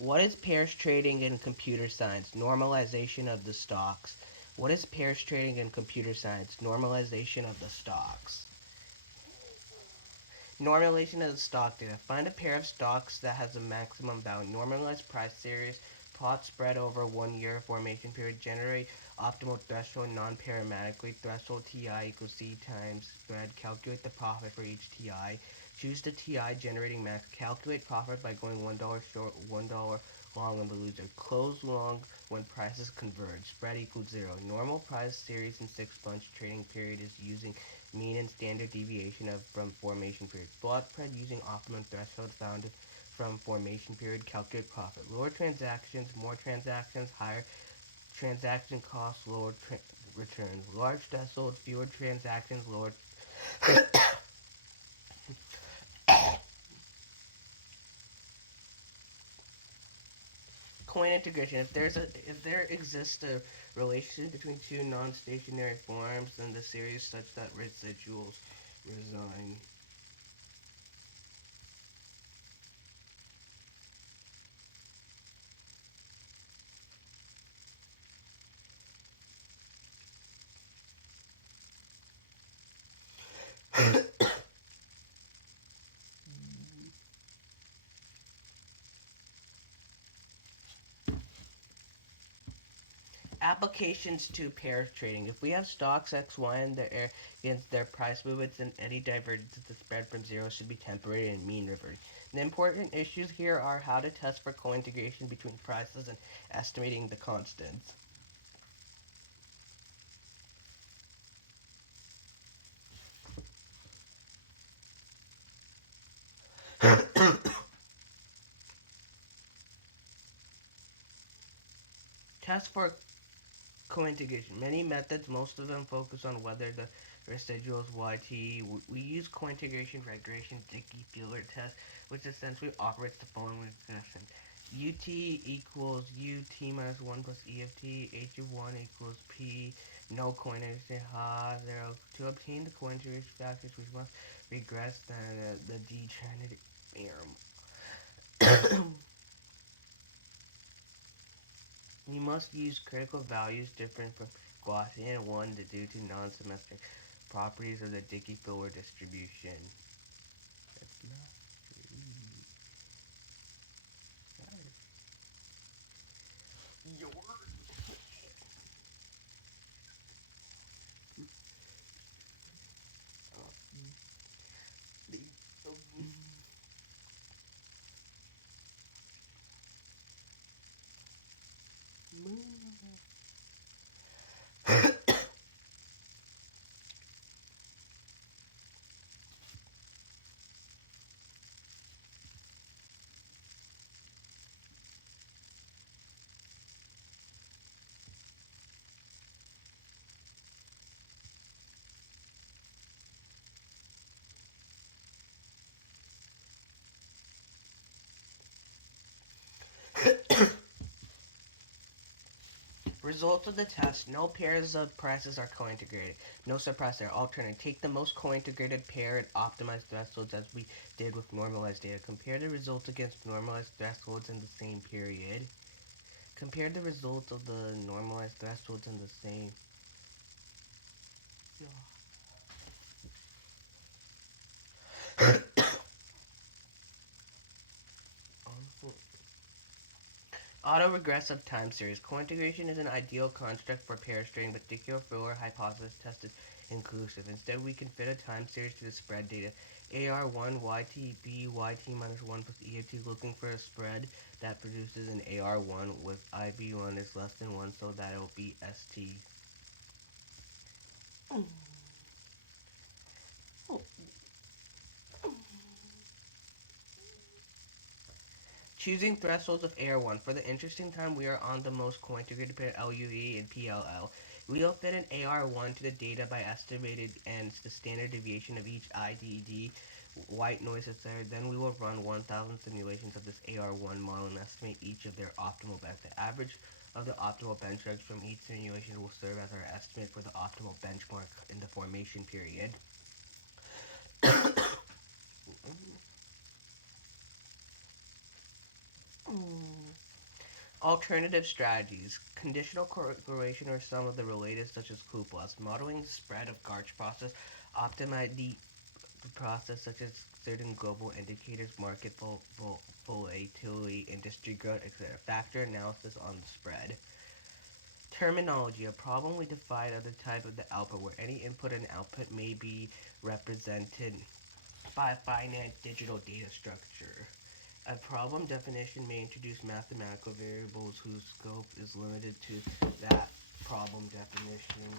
What is pairs trading in computer science? Normalization of the stocks. What is pairs trading in computer science? Normalization of the stocks. Normalization of the stock data. Find a pair of stocks that has a maximum value. Normalize price series. Plot spread over 1 year formation period. Generate optimal threshold non-parametrically. Threshold TI equals C times spread. Calculate the profit for each TI. Choose the TI generating max. Calculate profit by going $1 short, $1 long on the loser. Close long when prices converge. Spread equals 0. Normal price series in 6 months trading period is using mean and standard deviation from formation period. Plot spread using optimum threshold found from formation period. Calculate profit. Lower transactions, more transactions, higher transaction costs, lower returns. Large threshold, fewer transactions, lower coin integration. If there exists a relationship between two non-stationary forms, then the series such that residuals resign. Applications to pair trading. If we have stocks X, Y, and against their price movements, then any divergence in the spread from zero should be temporary and mean reverting. The important issues here are how to test for co-integration between prices and estimating the constants. Test for co-integration. Many methods, most of them focus on whether the residuals YT. We use co-integration regression Dickey-Fielding test, which essentially operates the following expression. UT equals UT minus 1 plus EFT, H of 1 equals P, no co-integration, ha, 0. To obtain the co-integration factors, we must regress the D-Trinity theorem. We must use critical values different from Gaussian 1 due to non-symmetric properties of the Dickey-Fielding distribution. That's not true. Your Results of the test. No pairs of prices are co-integrated. No surprise there. Alternate. Take the most co-integrated pair and optimize thresholds as we did with normalized data. Compare the results against normalized thresholds in the same period. Compare the results of the normalized thresholds in the same. Autoregressive time series. Co-integration is an ideal construct for pair trading, but Dickey-Fielding hypothesis test is inclusive. Instead, we can fit a time series to the spread data. AR1 YTB YT minus 1 plus EFT, looking for a spread that produces an AR1 with IB1 is less than 1, so that it will be ST. Choosing thresholds of AR1. For the interesting time, we are on the most co-integrated pair LUE and PLL. We will fit an AR1 to the data by estimated and the standard deviation of each IDD, white noise, etc. Then we will run 1,000 simulations of this AR1 model and estimate each of their optimal bench. The average of the optimal benchmarks from each simulation will serve as our estimate for the optimal benchmark in the formation period. Alternative strategies. Conditional correlation or some of the related such as Q plus. Modeling spread of Garch process. Optimize the process such as certain global indicators, market volatility, industry growth, etc. Factor analysis on the spread. Terminology. A problem we define as the type of the output where any input and output may be represented by a finite digital data structure. A problem definition may introduce mathematical variables whose scope is limited to that problem definition.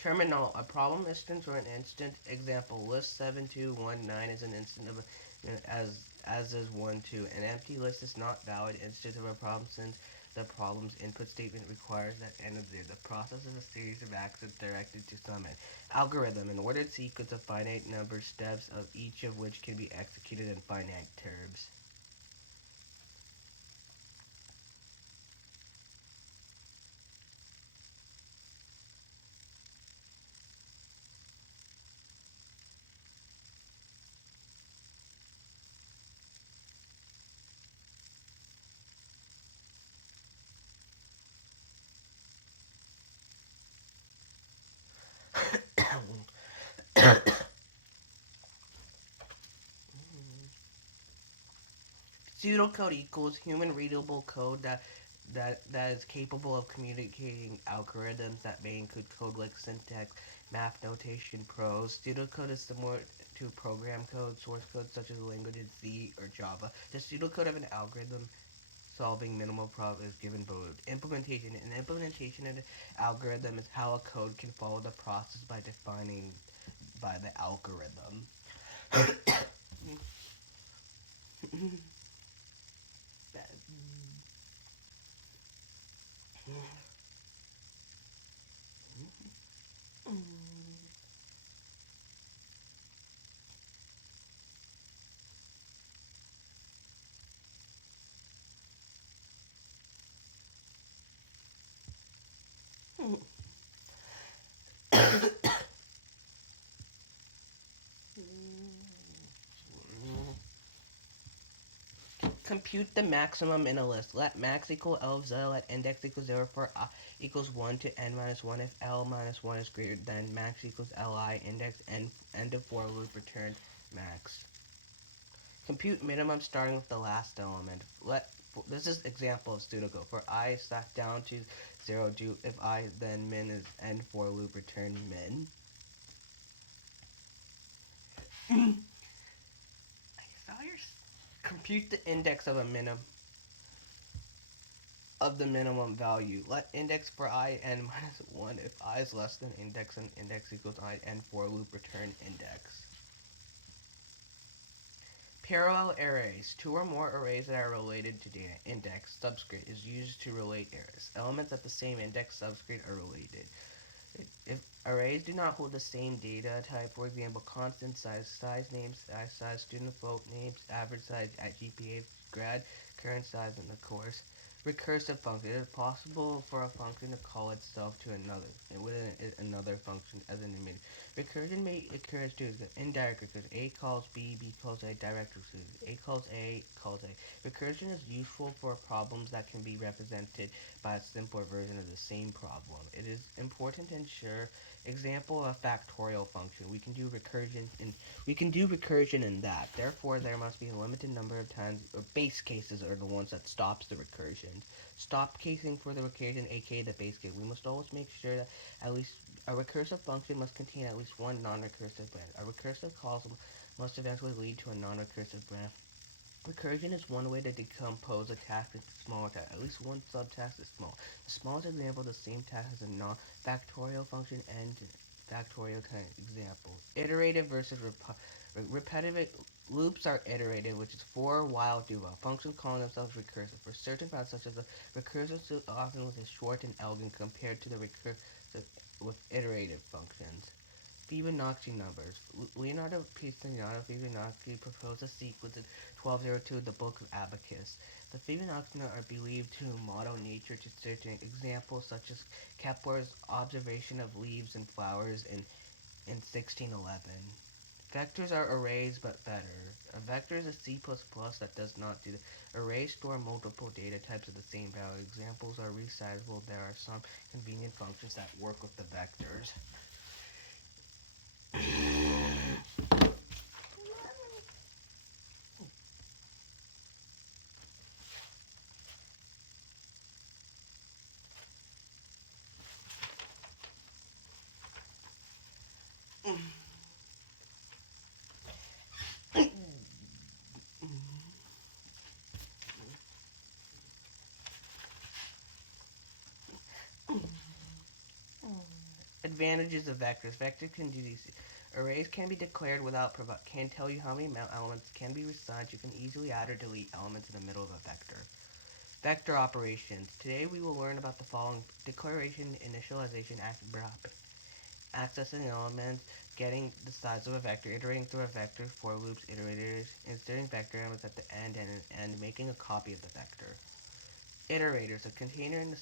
Terminal, a problem instance or an instant example. List 7219 is an instant of as is 12. An empty list is not valid instance of a problem since the problem's input statement requires that end of zero. The process is a series of actions directed to some end. Algorithm, an ordered sequence of finite number steps of each of which can be executed in finite terms. Pseudocode equals human readable code that is capable of communicating algorithms that may include code like syntax, math notation, prose. Pseudocode is similar to program code, source code such as languages C or Java. The pseudocode of an algorithm solving minimal problem is given below. Implementation. An implementation of an algorithm is how a code can follow the process by defining by the algorithm. Compute the maximum in a list. Let max equal L of Z, let index equals 0 for I equals 1 to n minus 1 if L minus 1 is greater than max equals Li, index n, end of for loop return max. Compute minimum starting with the last element. This is example of pseudocode. For I set down to 0, do if I then min is end for loop return min. I saw your compute the index of a minimum of the minimum value. Let index for I n minus 1 if I is less than index and index equals I n for loop return index. Parallel arrays. Two or more arrays that are related to data. Index subscript is used to relate arrays. Elements at the same index subscript are related. If arrays do not hold the same data type, for example, constant size names, size, student vote names, average size at GPA, grad, current size in the course. Recursive function. It is possible for a function to call itself to another within another function as an image. Recursion may occur as two indirect recursion. A calls B, B calls A, direct recursion. A calls A, calls A. Recursion is useful for problems that can be represented by a simpler version of the same problem. It is important to ensure example of factorial function. We can do recursion in that. Therefore, there must be a limited number of times, or base cases are the ones that stops the recursion. Stop casing for the recursion, aka the base case. We must always make sure that at least a recursive function must contain at least one non-recursive branch. A recursive call must eventually lead to a non-recursive branch. Recursion is one way to decompose a task into smaller tasks. At least one subtask is small. The smallest example of the same task is a non-factorial function end factorial kind of example. Iterative versus repetitive. Loops are iterative, which is for while do while. Functions calling themselves recursive. For certain files, such as the recursive often is short and elegant compared to the recursive with iterative functions. Fibonacci numbers. Leonardo Pistagnato Fibonacci proposed a sequence in 1202 in the Book of Abacus. The Fibonacci numbers are believed to model nature to certain examples, such as Kepler's observation of leaves and flowers in 1611. Vectors are arrays but better. A vector is a C++ that does not do the arrays store multiple data types of the same value. Examples are resizable. There are some convenient functions that work with the vectors. Advantages of vectors. Vectors can do these. Arrays can be declared without can tell you how many elements can be resized. You can easily add or delete elements in the middle of a vector. Vector operations. Today we will learn about the following: declaration, initialization, accessing elements, getting the size of a vector, iterating through a vector, for loops, iterators, inserting vector elements at the end and making a copy of the vector. Iterators, a container in the